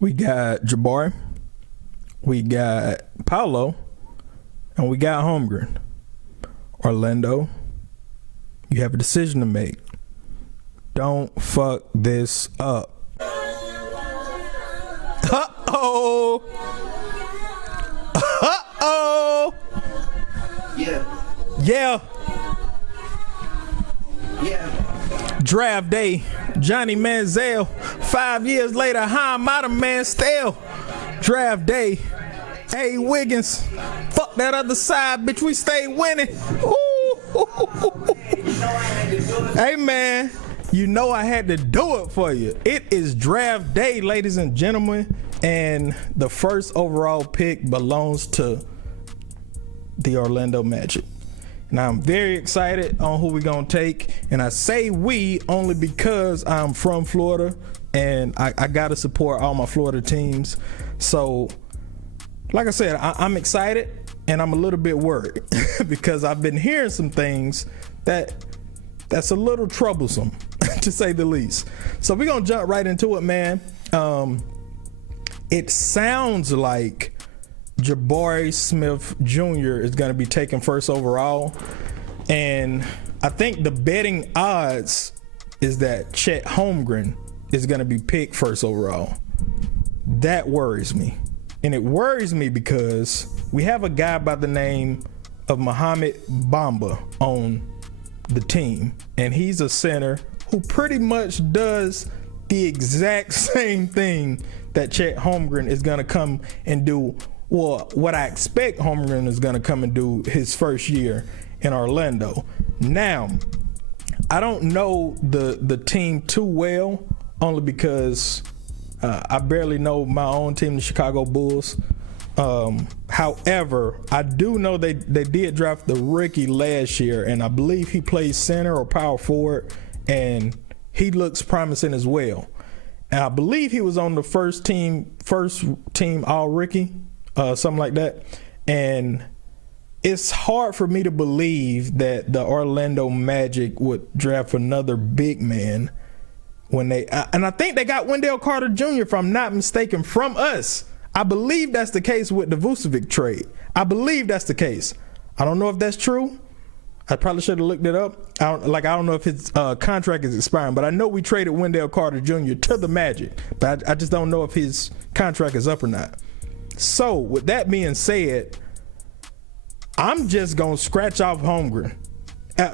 We got Jabari, we got Paolo, and we got Holmgren. Orlando, you have a decision to make. Don't fuck this up. Uh-oh. Uh-oh. Yeah. Yeah. Yeah. Draft day, Johnny Manziel. 5 years later, how am I the man still? Draft day, hey Wiggins. Fuck that other side, bitch. We stay winning. Ooh. Hey man, you know I had to do it for you. It is draft day, ladies and gentlemen, and the first overall pick belongs to the Orlando Magic. Now I'm very excited on who we're gonna take, and I say we only because I'm from Florida and I gotta support all my Florida teams. So like I said, I'm excited and I'm a little bit worried because I've been hearing some things that's a little troublesome to say the least. So we're gonna jump right into it, man. It sounds like Jabari Smith Jr. is going to be taken first overall, and I think the betting odds is that Chet Holmgren is going to be picked first overall. That worries me, and it worries me because we have a guy by the name of Mohamed Bamba on the team, and he's a center who pretty much does the exact same thing that Chet Holmgren is going to come and do. Well, what I expect Holmgren is going to come and do his first year in Orlando. Now, I don't know the team too well, only because I barely know my own team, the Chicago Bulls. However, I do know they did draft the rookie last year, and I believe he plays center or power forward, and he looks promising as well. And I believe he was on the first team all rookie. Something like that. And it's hard for me to believe that the Orlando Magic would draft another big man when and I think they got Wendell Carter Jr., if I'm not mistaken, from us. I believe that's the case with the Vucevic trade. I believe that's the case. I don't know if that's true. I probably should have looked it up. I don't know if his contract is expiring, but I know we traded Wendell Carter Jr. to the Magic, but I just don't know if his contract is up or not. So, with that being said, I'm just going to scratch off Holmgren.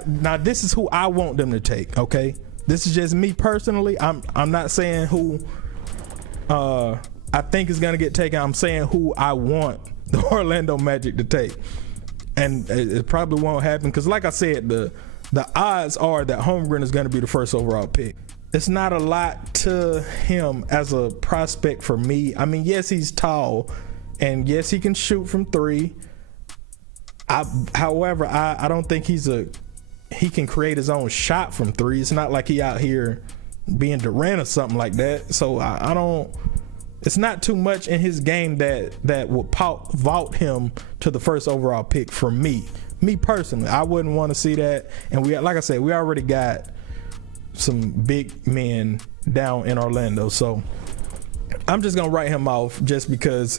Now, this is who I want them to take, okay? This is just me personally. I'm not saying who I think is going to get taken. I'm saying who I want the Orlando Magic to take. And it probably won't happen because, like I said, the odds are that Holmgren is going to be the first overall pick. It's not a lot to him as a prospect for me. I mean, yes, he's tall. And yes, he can shoot from three. However, I don't think he can create his own shot from three. It's not like he out here being Durant or something like that. So I don't. It's not too much in his game that would vault him to the first overall pick for me. Me personally, I wouldn't want to see that. And like I said, we already got some big men down in Orlando. So I'm just gonna write him off just because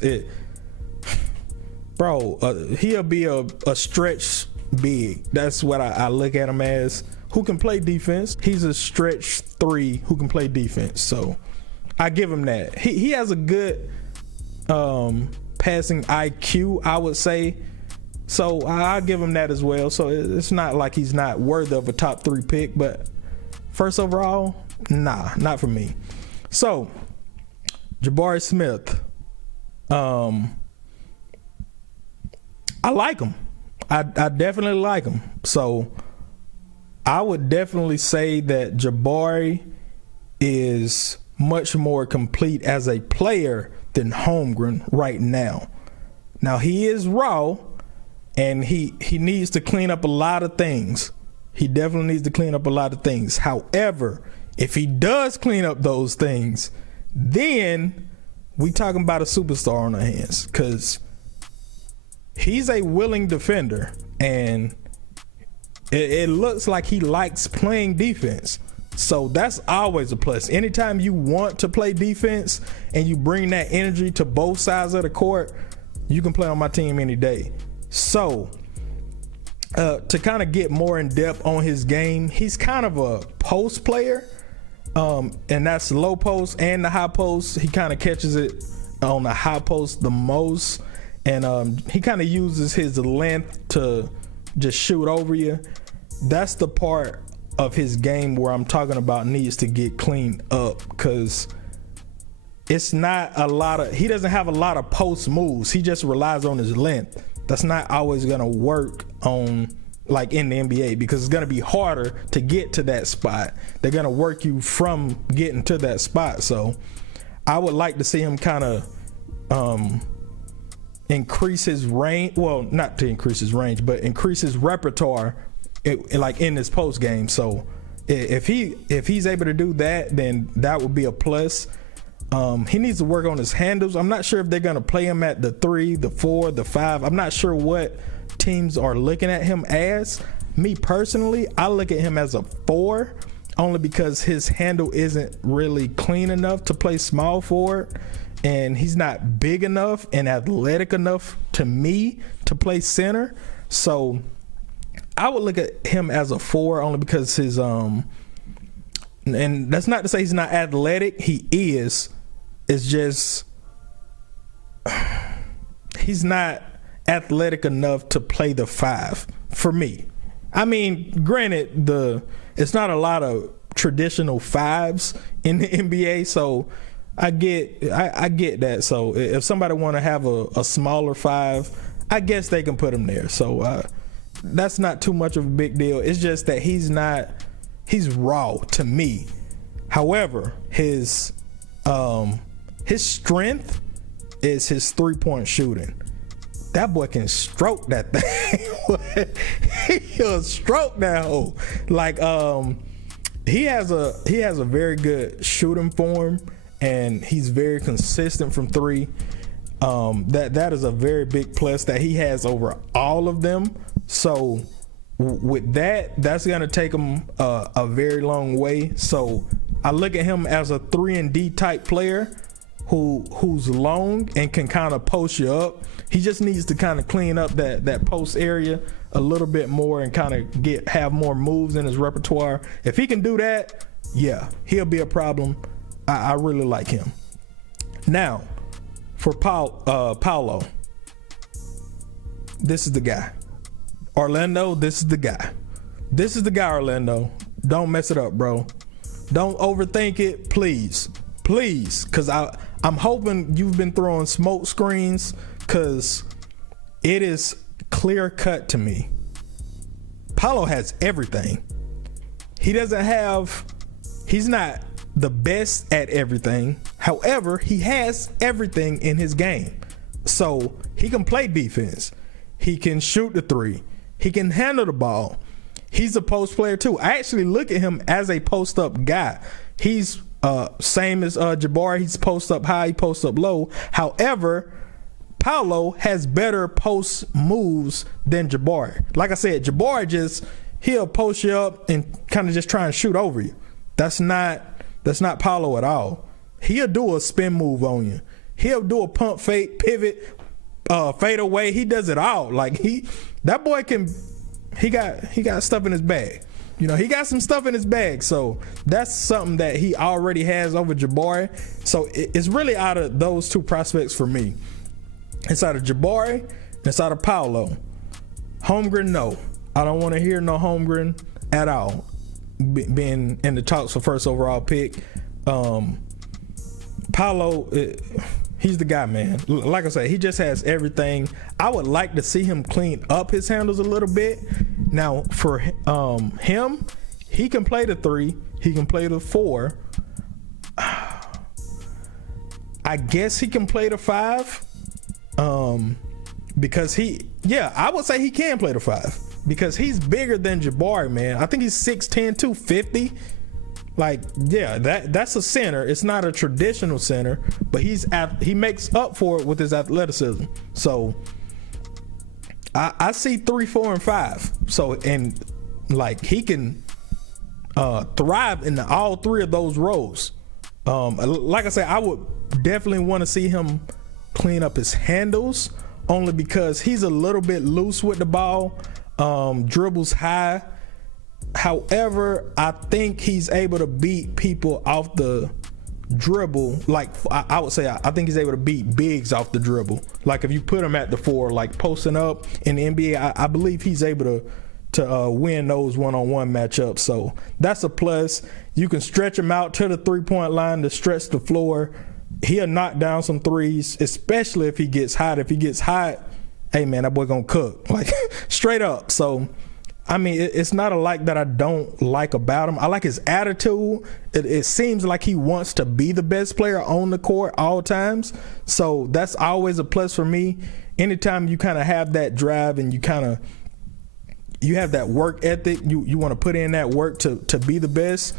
he'll be a stretch big. That's what I look at him as, who can play defense. He's a stretch three who can play defense. So I give him that. He has a good passing IQ, I would say. So I'll give him that as well. So it's not like he's not worthy of a top 3 pick, but first overall, nah, not for me. So Jabari Smith, I like him. I definitely like him. So I would definitely say that Jabari is much more complete as a player than Holmgren right now. Now he is raw, and he needs to clean up a lot of things. He definitely needs to clean up a lot of things. However, if he does clean up those things, then we talking about a superstar on our hands, because he's a willing defender, and it looks like he likes playing defense. So that's always a plus. Anytime you want to play defense and you bring that energy to both sides of the court, you can play on my team any day. So to kind of get more in depth on his game, he's kind of a post player, and that's low post and the high post. He kind of catches it on the high post the most, and he kind of uses his length to just shoot over you. That's the part of his game where I'm talking about needs to get cleaned up, because it's not a lot of, he doesn't have a lot of post moves. He just relies on his length. That's not always going to work on, like, in the NBA, because it's going to be harder to get to that spot. They're going to work you from getting to that spot. So I would like to see him kind of increase his range. Well, not to increase his range, but increase his repertoire like in this post game. So if he's able to do that, then that would be a plus. He needs to work on his handles. I'm not sure if they're going to play him at the 3, the 4, the 5. I'm not sure what teams are looking at him as. Me personally, I look at him as a 4, only because his handle isn't really clean enough to play small forward, and he's not big enough and athletic enough to me to play center. So I would look at him as a 4, only because his and that's not to say he's not athletic. He is. It's just he's not athletic enough to play the 5 for me. I mean, granted, it's not a lot of traditional 5s in the NBA, so I get that. So if somebody want to have a smaller 5, I guess they can put him there. So that's not too much of a big deal. It's just that he's raw to me. However, his strength is his 3-point shooting. That boy can stroke that thing. He'll stroke that hole. Like he has a very good shooting form, and he's very consistent from 3. That is a very big plus that he has over all of them. So with that's gonna take him a very long way. So I look at him as a 3-and-D type player who's long and can kind of post you up. He just needs to kind of clean up that post area a little bit more and kind of have more moves in his repertoire. If he can do that, yeah, he'll be a problem. I really like him. Now, for Paolo, this is the guy. Orlando, this is the guy. This is the guy, Orlando. Don't mess it up, bro. Don't overthink it, please. Please, because I'm hoping you've been throwing smoke screens, because it is clear cut to me. Paolo has everything. He's not the best at everything. However, he has everything in his game. So he can play defense. He can shoot the 3. He can handle the ball. He's a post player too. I actually look at him as a post up guy. He's same as Jabari. He's post up high, he post up low. However, Paolo has better post moves than Jabari. Like I said, Jabari he'll post you up and kind of just try and shoot over you. That's not Paolo at all. He'll do a spin move on you. He'll do a pump fake, pivot, fade away. He does it all. Like that boy he got stuff in his bag. You know, he got some stuff in his bag. So that's something that he already has over Jabari. So it's really out of those 2 prospects for me. It's out of Jabari and it's out of Paolo. Holmgren, no. I don't want to hear no Holmgren at all being in the talks for first overall pick. Paolo, he's the guy, man. Like I said, he just has everything. I would like to see him clean up his handles a little bit. Now, for him, he can play the 3. He can play the 4. I guess he can play the 5. Because I would say he can play the 5. Because he's bigger than Jabari, man. I think he's 6'10", 250. Like, yeah, that's a center. It's not a traditional center, but he makes up for it with his athleticism. So I see 3, 4, and 5. So, and like, he can, thrive in all three of those roles. Like I said, I would definitely want to see him clean up his handles, only because he's a little bit loose with the ball, dribbles high. However, I think he's able to beat people off the dribble. Like I would say, I think he's able to beat bigs off the dribble. Like if you put him at the 4, like posting up in the NBA, I believe he's able to win those one-on-one matchups. So that's a plus. You can stretch him out to the 3-point line to stretch the floor. He'll knock down some threes, especially if he gets hot. If he gets hot, hey man, that boy gonna cook, like straight up. So I mean, it's not a like that I don't like about him. I like his attitude. It seems like he wants to be the best player on the court all times. So that's always a plus for me. Anytime you kind of have that drive and you have that work ethic, you want to put in that work to be the best.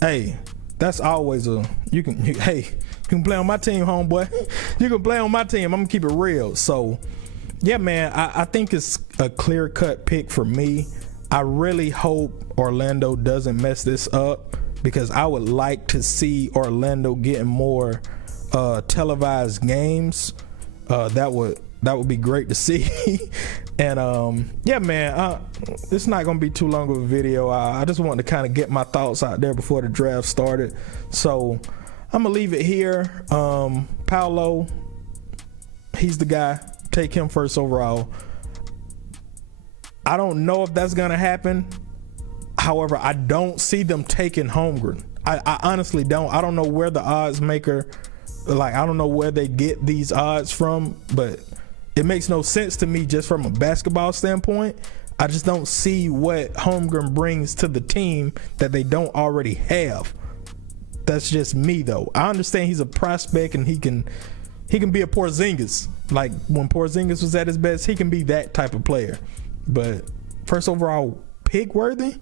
Hey, that's always you can play on my team, homeboy. You can play on my team. I'm gonna keep it real. So yeah, man, I think it's a clear-cut pick for me. I really hope Orlando doesn't mess this up, because I would like to see Orlando getting more televised games. That would be great to see. And yeah, man, it's not gonna be too long of a video. I just wanted to kind of get my thoughts out there before the draft started. So I'm gonna leave it here. Paolo, he's the guy. Take him first overall. I don't know if that's gonna happen. However, I don't see them taking Holmgren. I honestly don't. I don't know where the odds maker, like, I don't know where they get these odds from, but it makes no sense to me just from a basketball standpoint. I just don't see what Holmgren brings to the team that they don't already have. That's just me, though. I understand he's a prospect and he can be a Porzingis. Like when Porzingis was at his best, he can be that type of player. But first overall pick worthy?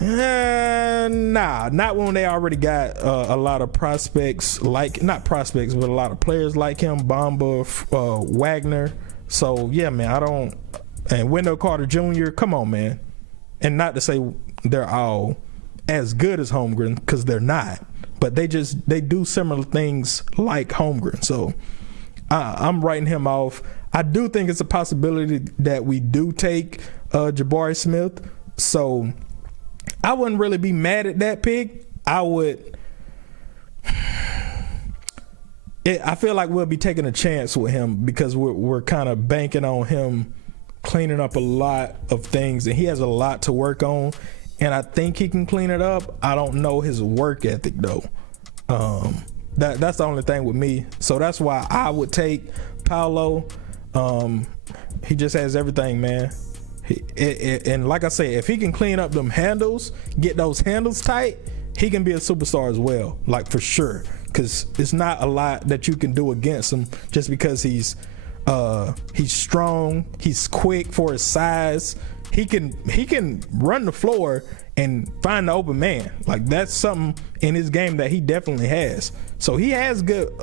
Nah, not when they already got a lot of prospects, like, not prospects, but a lot of players like him, Bamba, Wagner. So yeah, man, and Wendell Carter Jr., come on, man. And not to say they're all as good as Holmgren, because they're not, but they do similar things like Holmgren. So I'm writing him off. I do think it's a possibility that we do take Jabari Smith. So I wouldn't really be mad at that pick. I feel like we'll be taking a chance with him, because we're kind of banking on him cleaning up a lot of things, and he has a lot to work on, and I think he can clean it up. I don't know his work ethic though. That's the only thing with me. So that's why I would take Paolo. He just has everything, man. And like I said, if he can clean up them handles, get those handles tight, he can be a superstar as well, like, for sure. Because it's not a lot that you can do against him, just because he's strong, he's quick for his size. He can run the floor and find the open man. Like, that's something in his game that he definitely has. So he has good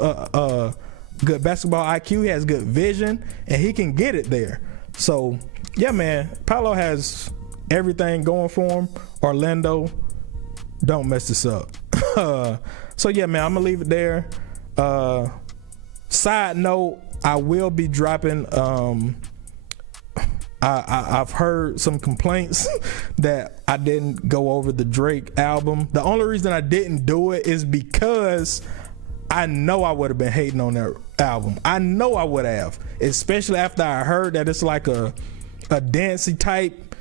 basketball IQ, he has good vision, and he can get it there. So yeah, man, Paolo has everything going for him. Orlando, don't mess this up. So yeah, man, I'm gonna leave it there. Side note, I will be dropping I've heard some complaints that I didn't go over the Drake album. The only reason I didn't do it is because I know I would have been hating on that album. I know I would have, especially after I heard that it's like a dancey type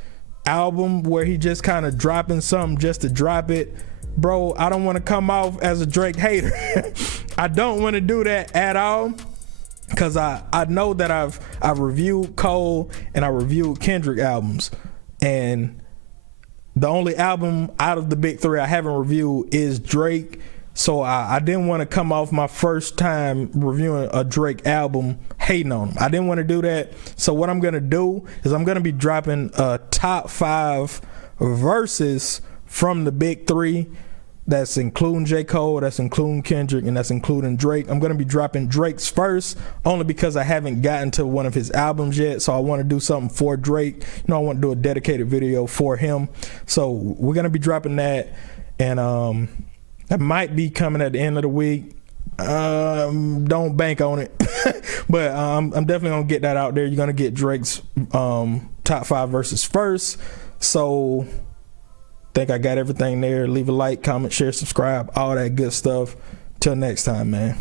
album where he just kind of dropping something just to drop it. Bro, I don't want to come off as a Drake hater. I don't want to do that at all, because I know that I've reviewed Cole and I reviewed Kendrick albums, and the only album out of the big three I haven't reviewed is Drake. So I didn't want to come off my first time reviewing a Drake album hating on him. I didn't want to do that. So what I'm going to do is I'm going to be dropping a top 5 verses from the big three. That's including J. Cole, that's including Kendrick, and that's including Drake. I'm going to be dropping Drake's first, only because I haven't gotten to one of his albums yet, so I want to do something for Drake. I want to do a dedicated video for him. So we're going to be dropping that, and that might be coming at the end of the week. Don't bank on it. But I'm definitely going to get that out there. You're going to get Drake's top 5 verses first. So think I got everything there. Leave a like, comment, share, subscribe, all that good stuff. Till next time, man.